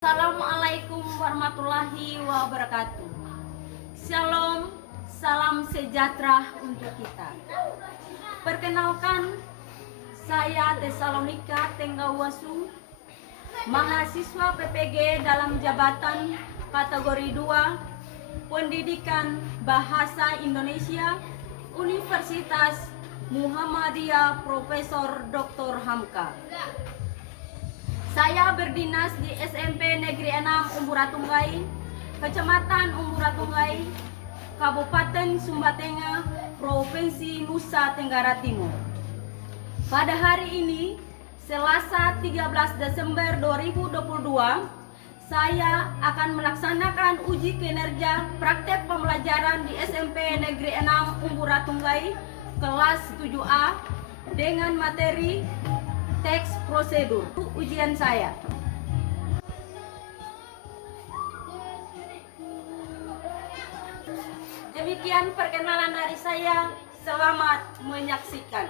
Assalamualaikum warahmatullahi wabarakatuh. Shalom, salam sejahtera untuk kita. Perkenalkan, saya Tesalonika Tenggawasu, mahasiswa PPG dalam jabatan kategori 2 Pendidikan Bahasa Indonesia Universitas Muhammadiyah Profesor Dr. Hamka. Saya berdinas di SMP Negeri 6 Umburatunggai, Kecamatan Umburatunggai, Kabupaten Sumba Tengah, Provinsi Nusa Tenggara Timur. Pada hari ini, Selasa 13 Desember 2022, saya akan melaksanakan uji kinerja praktek pembelajaran di SMP Negeri 6 Umburatunggai kelas 7A dengan materi teks prosedur. Ujian saya. Demikian perkenalan dari saya. Selamat menyaksikan.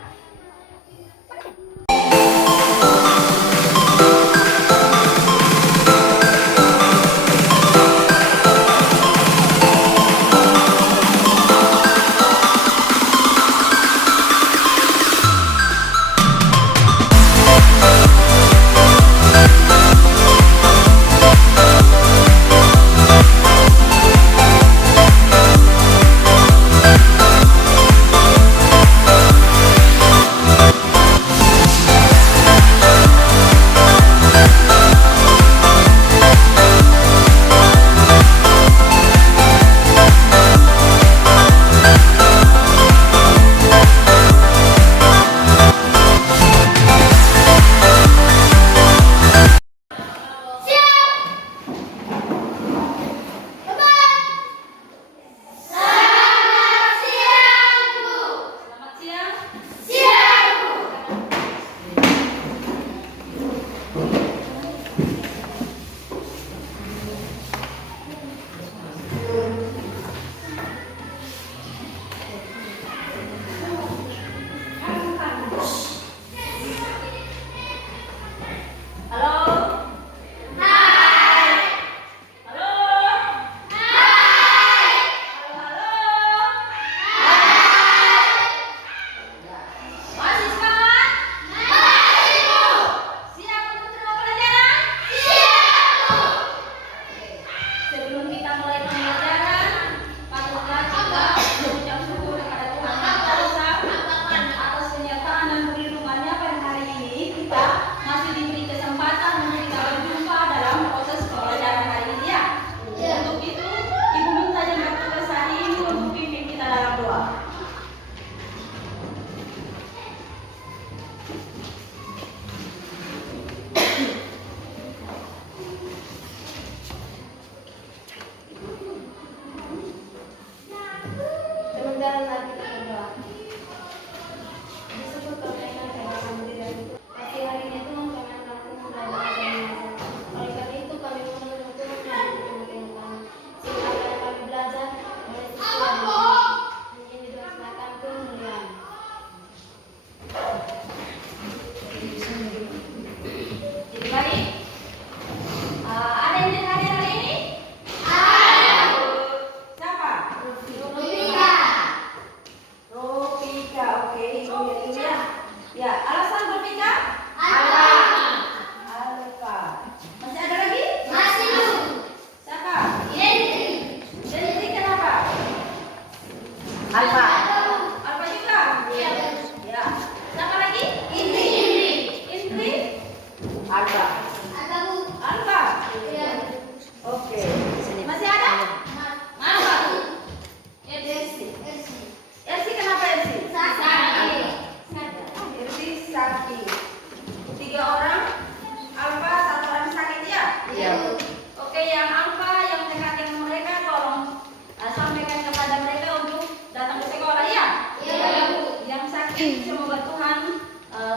Semoga Tuhan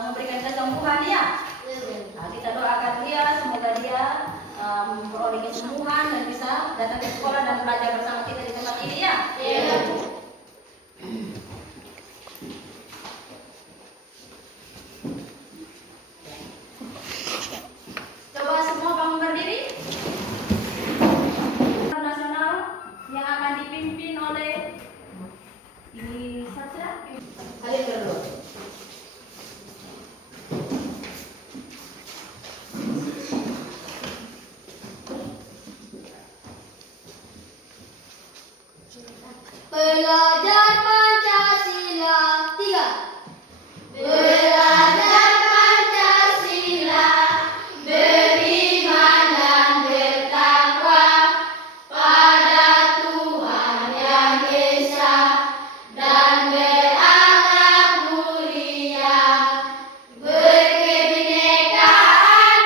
memberikan kesembuhan ya. Nah, kita doakan dia, semoga dia memperoleh kesembuhan dan bisa datang ke sekolah dan belajar bersama kita di tempat ini ya. Coba semua bangun berdiri. Belajar Pancasila. 3. Belajar Pancasila, beriman dan bertakwa pada Tuhan Yang Esa dan berakhlak mulia, berkebinekaan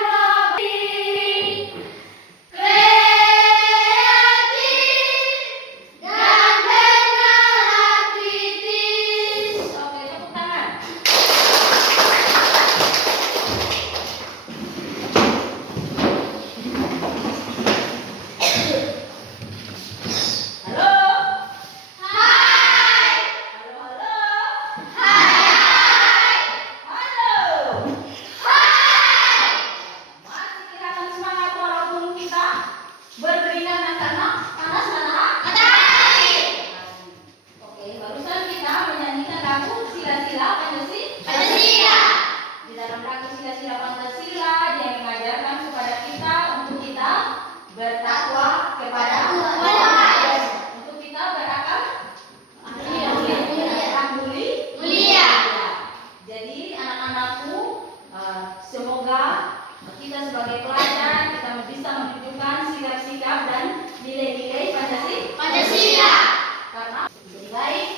kreatif dan bernalar kritis. Oke, tepuk tangan. Halo. Hai. Halo, halo. Hai. Halo. Hai. Masih kelihatan semangat walaupun kita beriringan karena panas matahari. Matahari. Oke, barusan kita menyanyikan lagu Sila-Sila Pancasila. Di dalam lagu Sila-Sila Pancasila, dia mengajarkan kepada kita untuk kita bertakwa kepada Tuhan. untuk kita berakal Mulia. mulia. Jadi anak-anakku, semoga kita sebagai pelajar kita bisa menunjukkan sikap-sikap dan nilai-nilai Pancasila. karena jadi baik.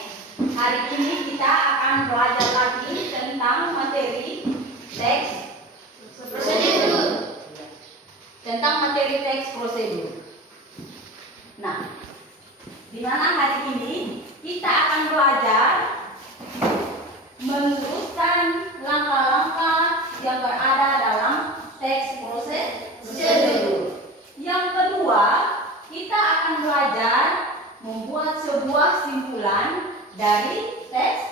Hari ini kita akan belajar lagi tentang materi teks Prosedur. tentang materi teks prosedur. Nah, di mana hari ini kita akan belajar menguruskan langkah-langkah yang berada dalam teks prosedur. Yang kedua, kita akan belajar membuat sebuah simpulan dari teks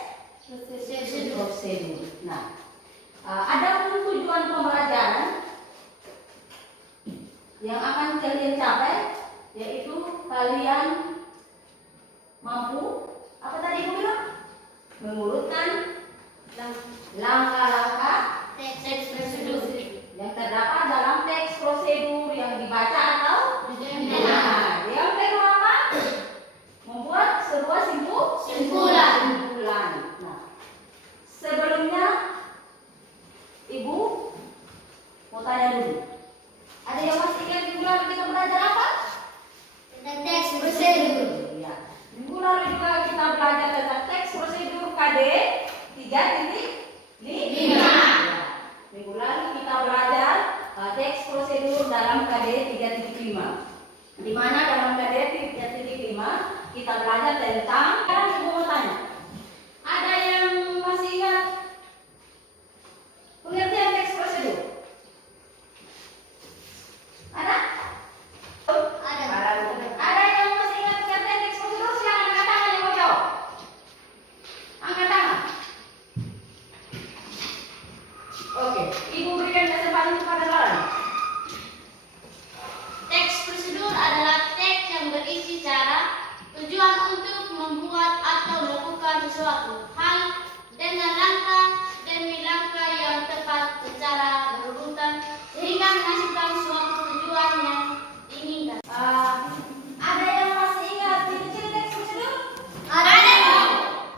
prosedur. Nah, ada pun tujuan pembelajaran yang akan kalian capai, yaitu kalian mampu apa tadi ibu bilang? Mengurutkan langkah-langkah Teks prosedur. yang terdapat dalam teks prosedur yang dibaca atau Didengar. Nah, yang kedua apa? Membuat sebuah Simpulan. Nah, sebelumnya ibu mau tanya dulu. Ada yang masih ingat minggu lalu kita belajar apa? Tentang teks prosedur. Ya. Minggu lalu juga kita belajar tentang teks prosedur KD 3.5. Ya. Minggu lalu kita belajar teks prosedur dalam KD 3.5. Di mana dalam KD 3.5 kita belajar tentang ibu mau tanya. Ada yang masih ingat pengertian teks prosedur? Ada? Ada. Ada yang masih ingat pengertian teks prosedur? Silakan angkat tangan yang mau jawab. Angkat tangan. Oke, ibu berikan kesempatan kepada Lalan. Teks prosedur adalah teks yang berisi cara, tujuan untuk membuat atau melakukan sesuatu hal dengan langkah demi langkah yang tepat secara berurutan sehingga menghasilkan suatu tujuan yang diinginkan. Ada yang masih ingat ciri-ciri teks prosedur? Ada.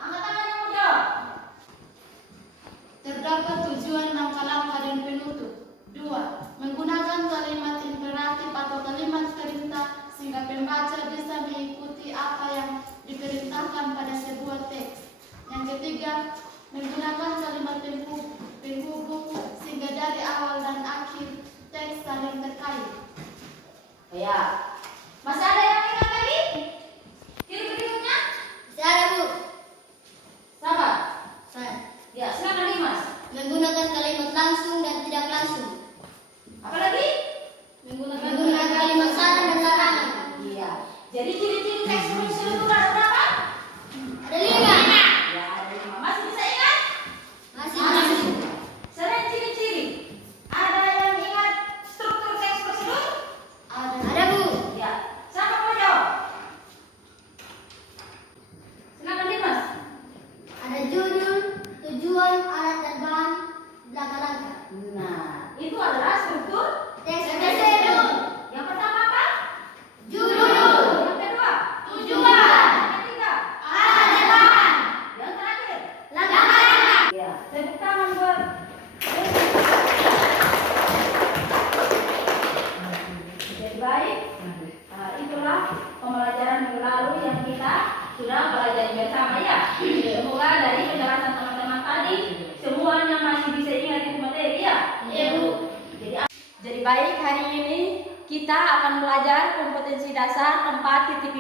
Angkat tangan yang mau jawab. Terdapat tujuan, langkah-langkah, dan penutup. 2. Menggunakan kalimat imperatif atau kalimat perintah sehingga pembaca bisa mengikuti apa yang diperintahkan pada sebuah teks. Yang ketiga, menggunakan kalimat penghubung sehingga dari awal dan akhir teks saling terkait. Ya. Masih ada yang ingat lagi? Ciri berikutnya? Cara Bu. Sabar. Saya. Ya, silakan Dimas. Menggunakan kalimat langsung dan tidak langsung. Apa lagi? Menggunakan kalimat saran dan larangan. Iya. Jadi ciri-ciri teks prosedur ada berapa? Ada 5. Ya, ada 5. Masih bisa ingat? Masih. Selain ciri-ciri, ada yang ingat struktur teks prosedur? Ada Ada Bu. Ya. Siapa baik, itulah pembelajaran minggu lalu yang kita sudah pelajari bersama ya. Semoga dari penjelasan teman-teman tadi semuanya masih bisa ingat itu materi ya. Bu. Jadi baik, hari ini kita akan belajar kompetensi dasar 4.5,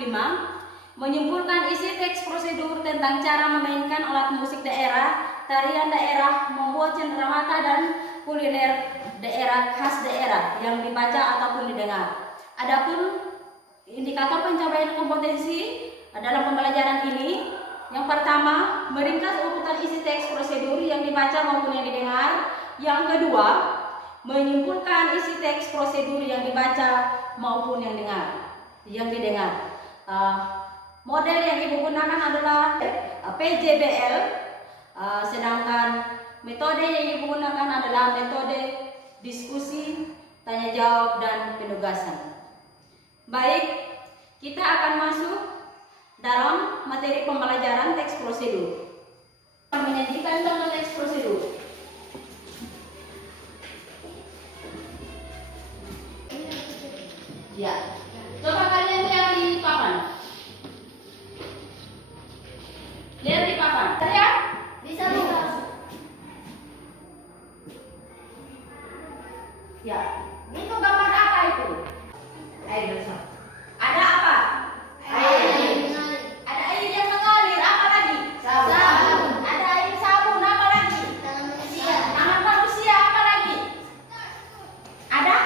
menyimpulkan isi teks prosedur tentang cara memainkan alat musik daerah, tarian daerah, membuat cenderamata dan kuliner daerah khas daerah yang dibaca ataupun didengar. Adapun indikator pencapaian kompetensi dalam pembelajaran ini, yang pertama, meringkas urutan isi teks prosedur yang dibaca maupun yang didengar. Yang kedua, menyimpulkan isi teks prosedur yang dibaca maupun yang didengar. Model yang Ibu gunakan adalah PJBL, sedangkan metode yang Ibu gunakan adalah metode diskusi, tanya jawab, dan penugasan. Baik, kita akan masuk dalam materi pembelajaran teks prosedur. Menyajikan contoh teks prosedur. Ya, coba kalian lihat di papan. Lihat di papan. Lihat? Bisa buka. Ya, itu gambar apa itu? Air besar. Ada apa? Air. Ada air yang mengalir. Apa lagi? Sabun. Ada air sabun. Apa lagi? Tangan manusia. Apa lagi? Ada?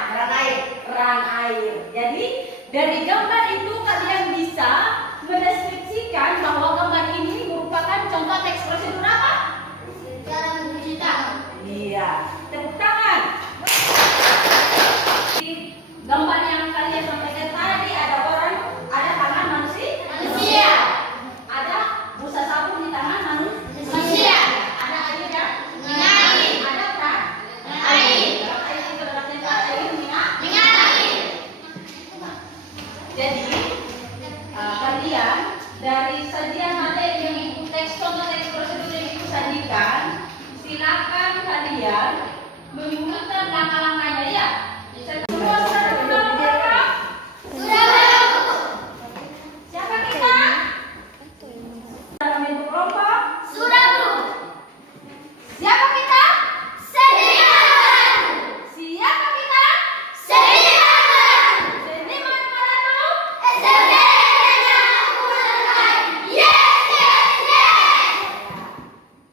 Keran air. Jadi dari gambar itu kalian bisa mendeskripsikan bahwa gambar ini merupakan contoh teks prosedur apa? Cara mencuci tangan. Iya. Tepuk tangan. Di gambar yang kalian sampaikan tadi ada orang, ada tangan manusia. Ada busa sabun di tangan manusia. Ada air dan Mengalir. ada keran Air. air itu adalah air Mengalir. Jadi kalian dari sajian materi yang Ibu contoh teks prosedur yang Ibu sajikan, silakan kalian menyebutkan langkah-langkahnya ya. Semua sudah benar mereka? Siapa kita? Dalam bentuk kelompok? Siapa kita? Siapa kita? Seniman mana dulu?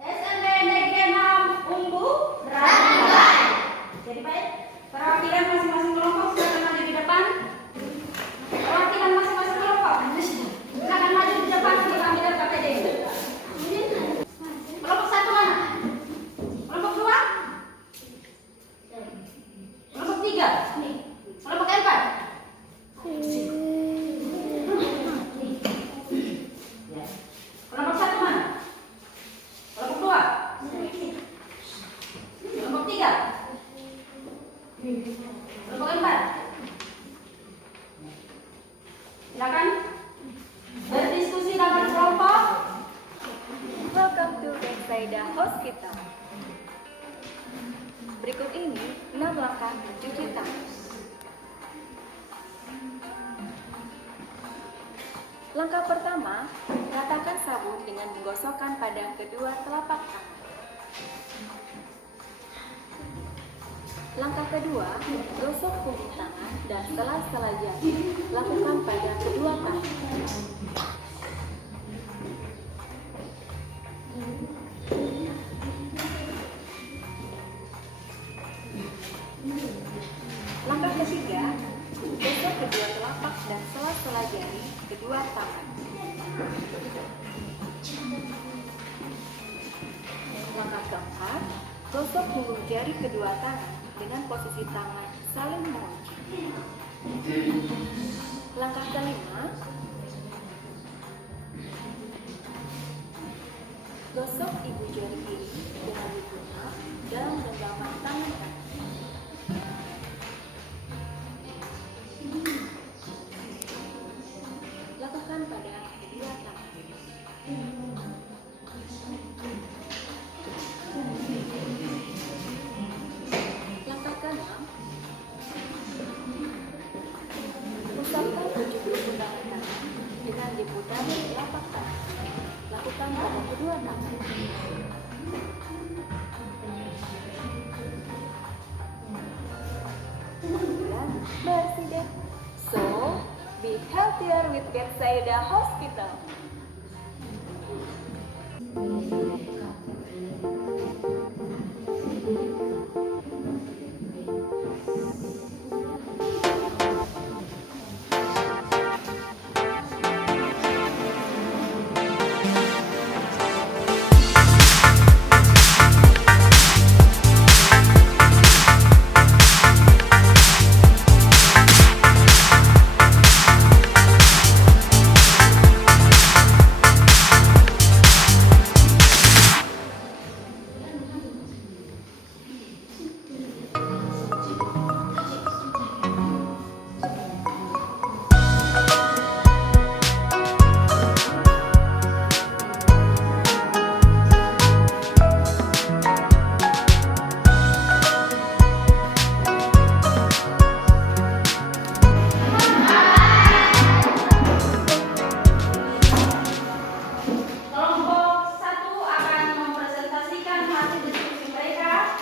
SMB Negeri 6 Umbu Randubai. Jadi baik, perwakilan masing-masing kelompok silakan maju di depan. Perwakilan masing-masing kelompok silakan maju di depan untuk ambil KPD. Kelompok 1 mana? Kelompok 2? Kelompok 3? Kelompok 4? Kelompok 1 mana? Kelompok 2? Kelompok 3? Kelompok 4? Silakan berdiskusi dalam kelompok. Welcome to Bethsaida Hospital. Berikut ini 6 langkah mencuci tangan. Langkah pertama, ratakan sabun dengan menggosokkan pada kedua telapak tangan. Langkah kedua, gosok punggung tangan dan sela-sela jari. Lakukan pada kedua tangan. Langkah ketiga, gosok kedua telapak dan sela-sela jari kedua tangan. Langkah keempat, gosok punggung jari kedua tangan dengan posisi tangan saling mengunci. Langkah kelima, gosok ibu jari kiri dengan digunakan dalam genggaman tangan kanan. Lakukan pada kedua tangan. Langkah keenam, diputar di telapak tangan. Lakukan pada kedua tangan. Bersih deh. So, be healthier with Bethsaida Hospital. Kelompok 1 akan mempresentasikan hasil diskusi mereka.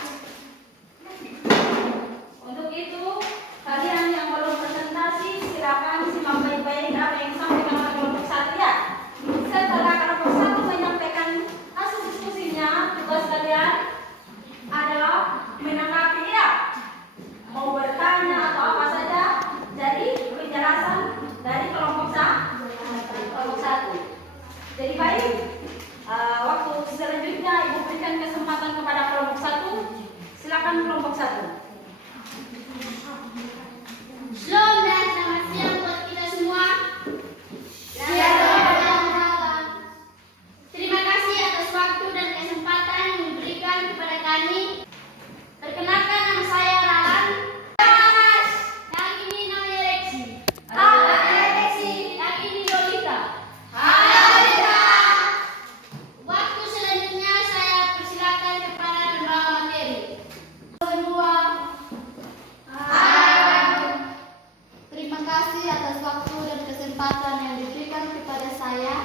Untuk itu, kalian yang belum presentasi silakan simak baik-baik apa yang disampaikan oleh kelompok 1 ya. Setelah kelompok 1 menyampaikan hasil diskusinya, tugas kalian adalah menanggapi ya, mau bertanya atau apa saja dari penjelasan dari kelompok 1. Jadi baik, waktu selanjutnya Ibu berikan kesempatan kepada kelompok 1. Silakan kelompok 1. Shalom dan selamat siang buat kita semua. Terima kasih atas waktu dan kesempatan yang diberikan kepada kami. Perkenalkan, nama saya Ralan. Yang ini namanya Lexi. Yang ini Lolita. Waktu selanjutnya saya persilakan kepada pembawa materi. Semua. Terima kasih atas waktu dan kesempatan yang diberikan kepada saya.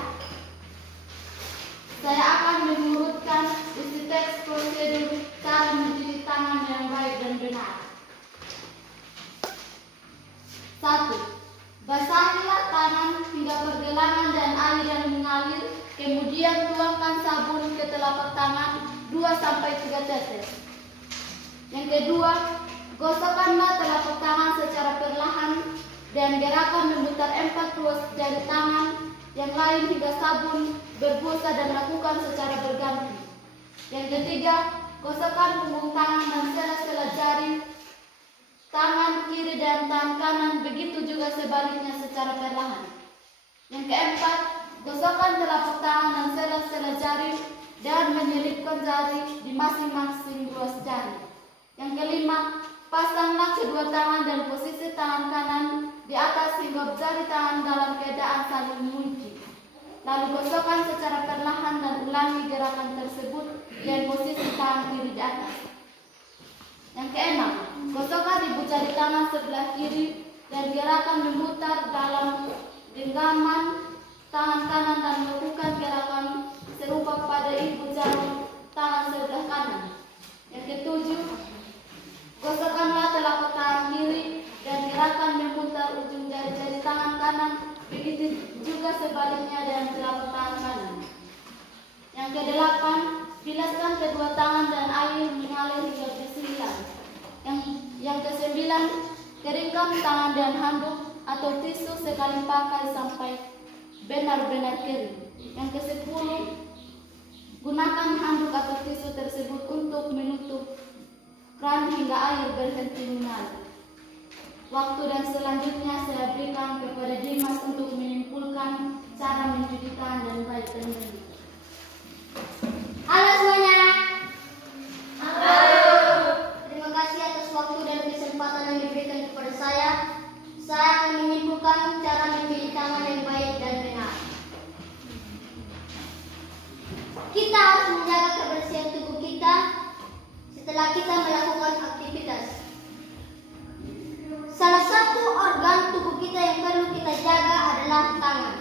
Saya akan mengurutkan isi teks prosedur cara mencuci tangan yang baik dan benar. 1. Basahilah tangan hingga pergelangan dan air yang mengalir, kemudian tuangkan sabun ke telapak tangan 2-3 tetes. Yang kedua, gosokkanlah telapak tangan secara perlahan dan gerakan memutar 4 ruas jari tangan yang lain hingga sabun berbusa dan lakukan secara berganti. Yang ketiga, gosokkan punggung tangan dan sela-sela jari tangan kiri dan tangan kanan, begitu juga sebaliknya secara perlahan. Yang keempat, gosokkan telapak tangan dan sela-sela jari dan menyelipkan jari di masing-masing ruas jari. Yang kelima, pasanglah kedua tangan dan posisi tangan kanan di atas hingga jari tangan dalam keadaan saling mengunci. Lalu gosokkan secara perlahan dan ulangi gerakan tersebut dengan posisi tangan kiri di atas. Yang keenam, gosokkan ibu jari tangan sebelah kiri dan gerakan memutar dalam genggaman tangan kanan dan melakukan gerakan serupa pada ibu jari tangan sebelah kanan. Yang ketujuh, gosokkanlah telapak tangan kiri dan gerakan memutar ujung jari-jari tangan kanan, begitu juga sebaliknya dengan telapak tangan kanan. Yang kedelapan, bilaskan kedua tangan dan air mengalir hingga bersilang. Yang kesembilan, keringkan tangan dan handuk atau tisu sekali pakai sampai benar-benar kering. Yang kesepuluh, gunakan handuk atau tisu tersebut untuk menutup keran hingga air berhenti mengalir. Waktu dan selanjutnya saya berikan kepada Dimas untuk menyimpulkan cara mencuci tangan dan baik dan benar. Halo semuanya. Halo. Terima kasih atas waktu dan kesempatan yang diberikan kepada saya. Saya akan menyimpulkan cara mencuci tangan yang baik dan benar. Kita harus menjaga kebersihan tubuh kita setelah kita melakukan aktivitas. Salah satu organ tubuh kita yang perlu kita jaga adalah tangan.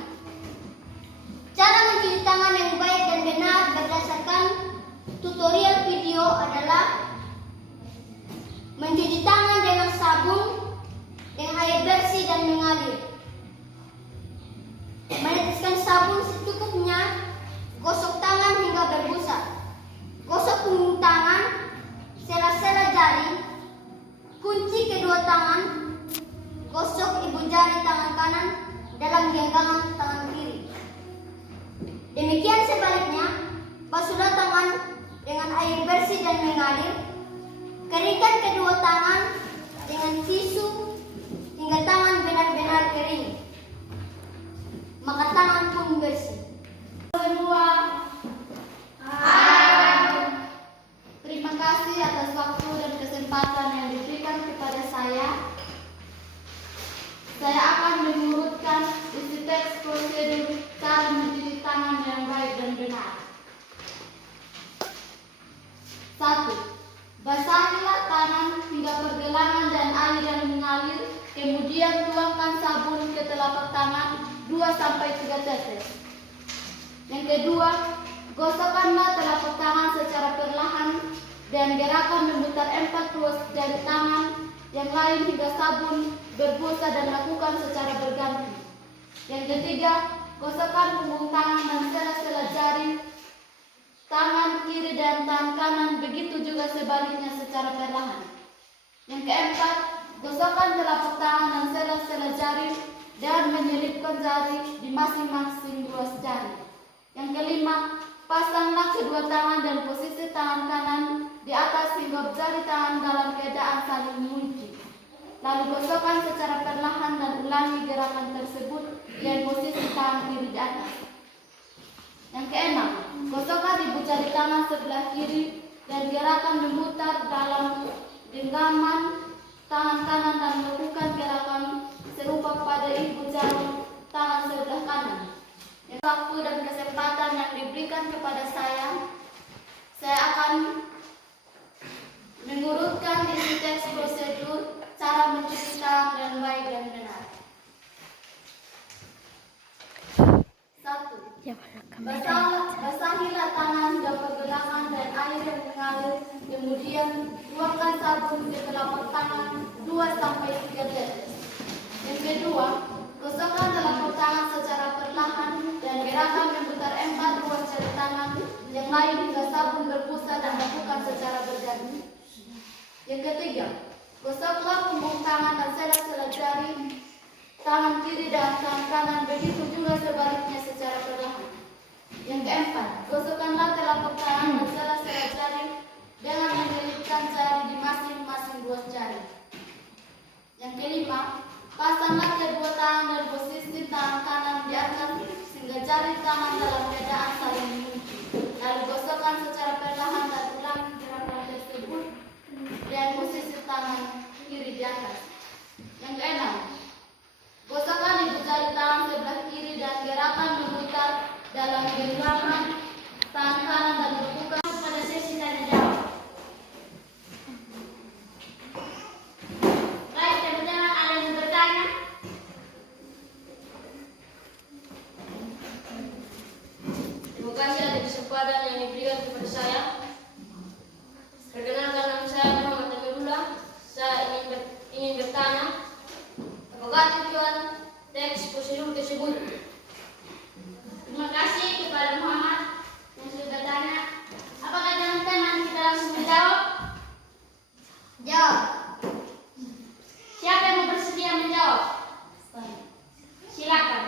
bersih dan mengalir. Keringkan kedua tangan dengan tisu hingga tangan benar-benar kering. Maka tangan pun bersih. Semua. Terima kasih atas waktu dan kesempatan yang diberikan kepada saya. Saya akan mengurutkan isi teks prosedur cara mencuci tangan yang baik dan benar. 1. Basahilah tangan hingga pergelangan dan air yang mengalir, kemudian tuangkan sabun ke telapak tangan 2-3 tetes. Yang kedua, gosokkanlah telapak tangan secara perlahan dan gerakan memutar 4 ruas jari tangan yang lain hingga sabun berbusa dan lakukan secara berganti. Yang ketiga, gosokkan punggung tangan dan sela-sela jari tangan kiri dan tangan kanan, begitu juga sebaliknya secara perlahan. Yang keempat, gosokkan telapak tangan dan sela-sela jari dan menyelipkan jari di masing-masing ruas jari. Yang kelima, pasanglah kedua tangan dan posisi tangan kanan di atas hingga jari tangan dalam keadaan saling mengunci. Lalu gosokkan secara perlahan dan ulangi gerakan tersebut dengan posisi tangan kiri di atas. Yang keenam, gosokkan ibu jari tangan sebelah kiri dan gerakan memutar dalam genggaman tangan kanan dan melakukan gerakan serupa pada ibu jari tangan sebelah kanan. Waktu dan kesempatan yang diberikan kepada saya akan mengurutkan isi teks prosedur cara mencuci tangan dengan baik dan benar. 1. Basahilah tangan dan pergelangan dan air yang mengalir, kemudian tuangkan sabun ke telapak tangan 2-3 tetes. Yang kedua, gosokkan telapak tangan secara perlahan dan gerakan memutar 4 ruas jari tangan yang lain hingga sabun berbusa dan lakukan secara berganti. Yang ketiga, gosoklah punggung tangan dan sela-sela jari tangan kiri dan tangan kanan, begitu juga sebaliknya secara perlahan. Yang keempat, gosokkanlah telapak tangan dan sela-sela jari dengan menyelipkan jari di masing-masing ruas jari. Yang kelima, pasanglah kedua tangan dan posisi tangan kanan di atas sehingga jari tangan dalam keadaan saling mengunci. Lalu gosokkan secara perlahan dan ulangi gerakan tersebut dengan posisi tangan kiri di atas. Yang keenam, gosokkan ibu jari tangan sebelah kiri dan gerakan memutar dalam genggaman tangan kanan dan berbuka pada sesi tanya jawab. Baik, teman-teman, ada yang bertanya? Terima kasih atas kesempatan yang diberikan kepada saya. Perkenalkan, nama saya Muhammad Amirullah. Saya ingin bertanya, apakah tujuan teks prosedur tersebut? Terima kasih kepada Muhammad yang sudah bertanya. Apakah teman-teman kita langsung menjawab? Jawab. Siapa yang mau bersedia menjawab? Silakan.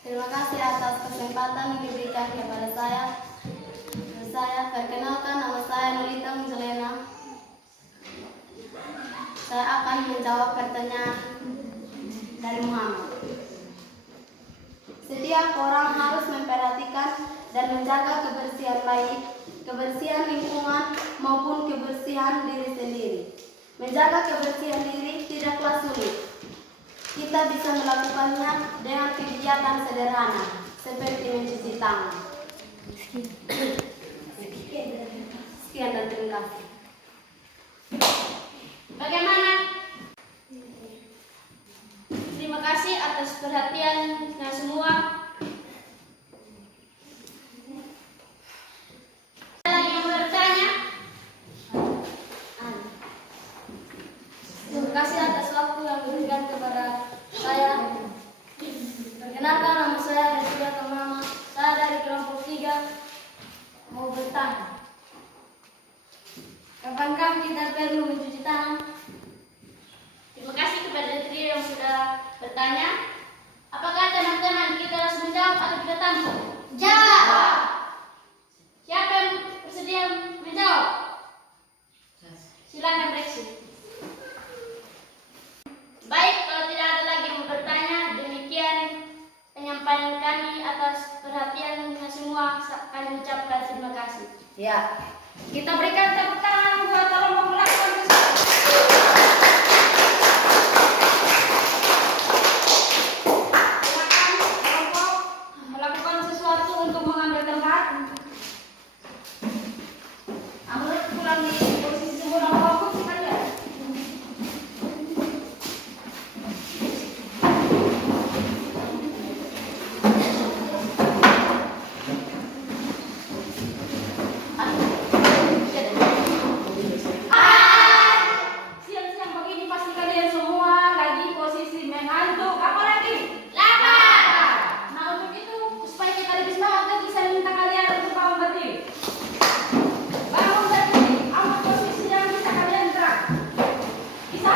Terima kasih atas kesempatan yang diberikan kepada saya. Perkenalkan, nama saya Nolita Muzalena. Saya akan menjawab pertanyaan dari Muhammad. Setiap orang harus memperhatikan dan menjaga kebersihan baik, kebersihan lingkungan maupun kebersihan diri sendiri. Menjaga kebersihan diri tidaklah sulit. Kita bisa melakukannya dengan kegiatan sederhana seperti mencuci tangan. Sekian dan terima kasih. Bagaimana? Terima kasih atas perhatiannya semua. Ada lagi yang bertanya? Terima kasih atas waktu yang diberikan kepada saya. Perkenalkan, nama saya Rizkia Kamama. Saya dari kelompok 3 mau bertanya. Kapankah kita perlu mencuci tangan? Terima kasih kepada trio yang sudah bertanya. Apakah teman-teman kita harus menjawab atau kita tampil? Jawab. Ya, kita berikan tepuk tangan buat kelompok melakukan sesuatu. Silakan kelompok melakukan sesuatu untuk mengambil tempat. Ambil pulang di posisi semula fokus sekalian. Siang-siang begini pasti kalian semua lagi posisi mengantuk. Apa lagi? Lapar. Nah, untuk itu supaya kita lebih semangat lagi, saya minta kalian untuk bangun berdiri. Bangun berdiri, ambil posisi yang bisa kalian gerak. Bisa?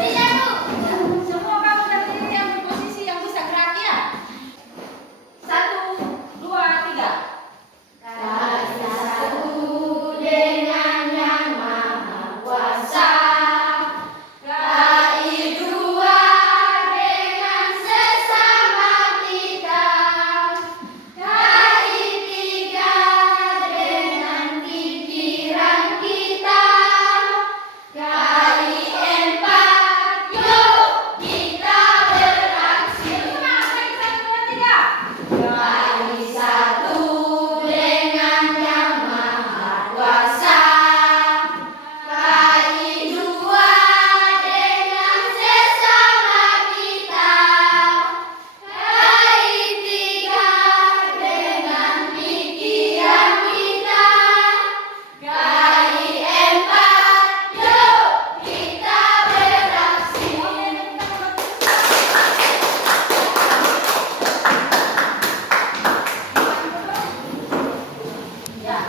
Bisa, Bu. Semua bangun berdiri, ambil posisi yang bisa gerak ya. 1, 2, 3. Kasih satu dengan yang maha kuasa. Kasih dua dengan sesama kita. Kasih tiga dengan pikiran kita. Kasih empat, yuk kita beraksi. Kasih 1, 2, 3. Kasih satu dengan yang maha kuasa. Kasih dua dengan sesama kita. Kasih tiga dengan pikiran kita. Kasih empat, yuk kita beraksi. Ya.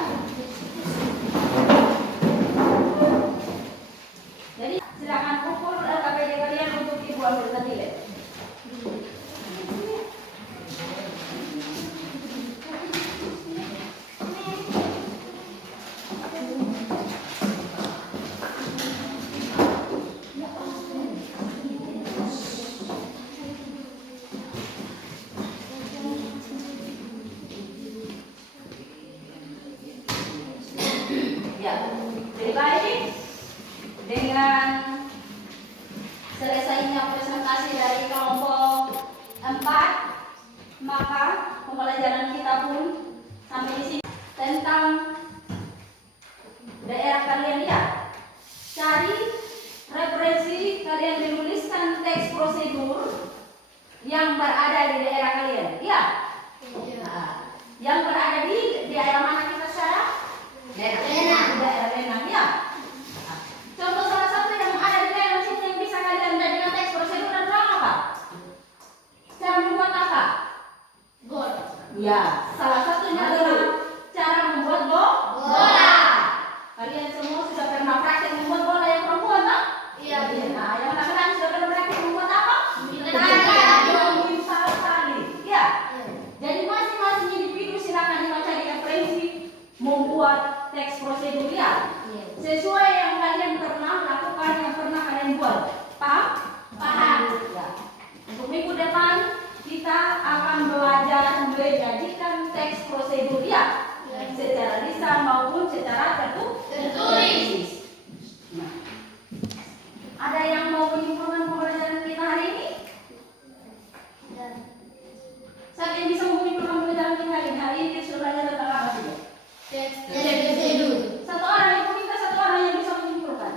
Jadi silakan ukur KPD kalian untuk ibu ambil nilai. Ya, lebih baik dengan selesainya presentasi dari kelompok 4, maka pembelajaran kita pun sampai di sini tentang daerah kalian ya. Cari referensi, kalian menuliskan teks prosedur yang berada di daerah kalian, ya. Nah, yang berada di daerah mana kita sekarang? Daerah Lenang ya. Nah, contoh salah satu yang ada di daerah sini yang bisa kalian jadikan teks prosedur adalah apa? Cara membuat apa? Gol. Ya, salah satunya adalah cara membuat bola. Kalian semua sudah pernah praktek membuat bola yang perempuan, tak? Iya. Nah, yang laki-laki sudah pernah praktek membuat apa? Tali. Misal tali. Ya. Jadi masing-masing individu silakan dibaca di referensi membuat teks prosedur ya. Sesuai yang kalian pernah lakukan, yang pernah kalian buat. Paham? Paham. Ya. Untuk minggu depan kita akan belajar menjadikan teks prosedur ya. Secara lisan maupun secara tertulis. Nah, ada yang mau menyimpulkan pembelajaran kita hari ini? Siapa yang bisa menyimpulkan pembelajaran kita hari ini? Hari ini kita sudah belajar tentang apa sih? Teks prosedur. Satu orang yang minta, satu orang yang bisa menyimpulkan.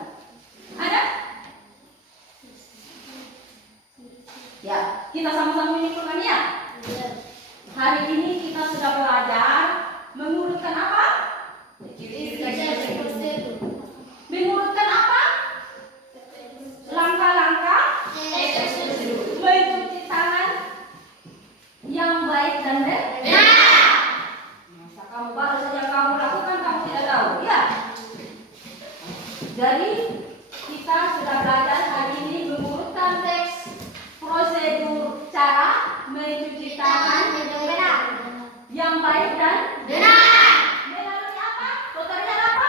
Ada? Ya, kita sama-sama menyimpulkan ya. Hari ini kita sudah belajar mengurutkan apa? Teks prosedur. Mengurutkan apa? Langkah-langkah Teks prosedur. mencuci tangan yang baik dan benar. Masa kamu baru saja kamu lakukan, kamu tidak tahu, ya? Jadi kita sudah belajar hari ini mengurutkan teks prosedur cara mencuci tangan yang baik dan benar. Melalui apa? Tutorial apa?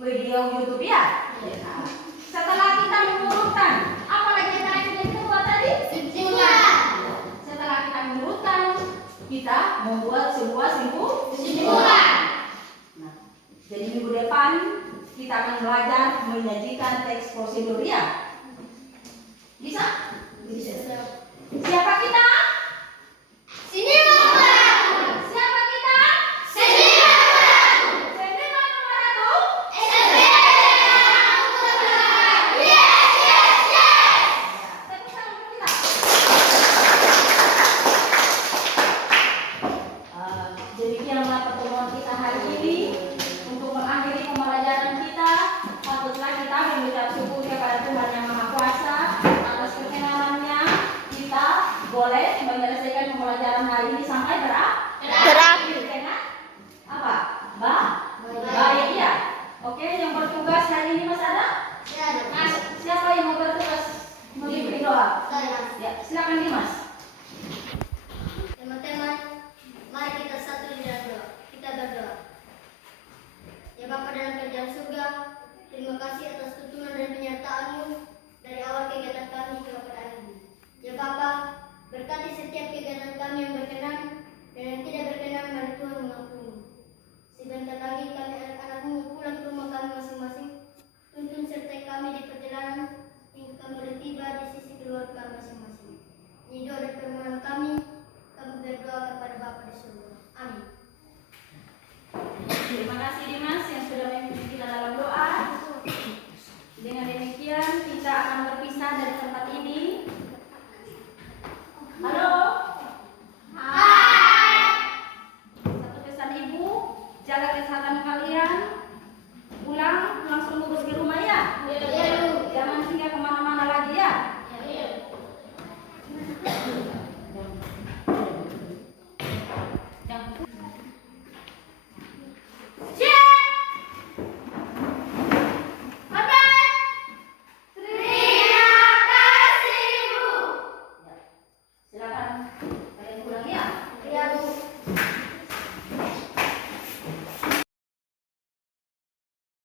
Video YouTube ya. Nah, setelah kita mengurutkan, apa lagi yang kita buat tadi? Setelah kita mengurutkan, kita membuat sebuah simpulan. depan kita akan belajar menyajikan teks prosedur ya. Bisa? Bisa. Siapa kita? Sini Mama. Siapa kita? Sini Mama. Sendiri mana satu? Yes, yes, yes. Tepuk tangan untuk kita. Demikianlah pertemuan kita hari ini. Untuk mengakhiri pembelajaran kita, patutlah kita mengucap syukur kepada Tuhan Yang Maha Kuasa atas perkenanannya. Kita boleh menyelesaikan pembelajaran hari ini sampai terakhir. Dengan apa? Baik ya. Oke, yang bertugas hari ini Mas ada? Mas, Siapa yang mau bertugas memberi doa? Ya, silakan Dimas. teman-teman, mari kita satu di dalam doa. Kita berdoa. Ya Bapa dalam kerajaan surga, terima kasih atas tuntunan dan penyertaan-Mu dari awal kegiatan kami hingga pada hari ini. Ya Bapa, berkati setiap kegiatan kami yang berkenan dan yang tidak berkenan, mari Tuhan mengampuni. Sebentar lagi kami anak-anak-Mu pulang ke rumah kami masing-masing. Tuntun sertai kami di perjalanan hingga kami boleh tiba di sisi keluarga masing-masing. Ini doa dan permohonan kami berdoa kepada Bapa di surga. Amin. Terima kasih Dimas yang sudah memimpin kita dalam doa. Dengan demikian kita akan berpisah dari tempat ini. Halo. Hai. Satu pesan Ibu, jaga kesehatan kalian. Pulang langsung lurus ke rumah ya. Ya, Bu. Jangan singgah kemana-mana lagi ya.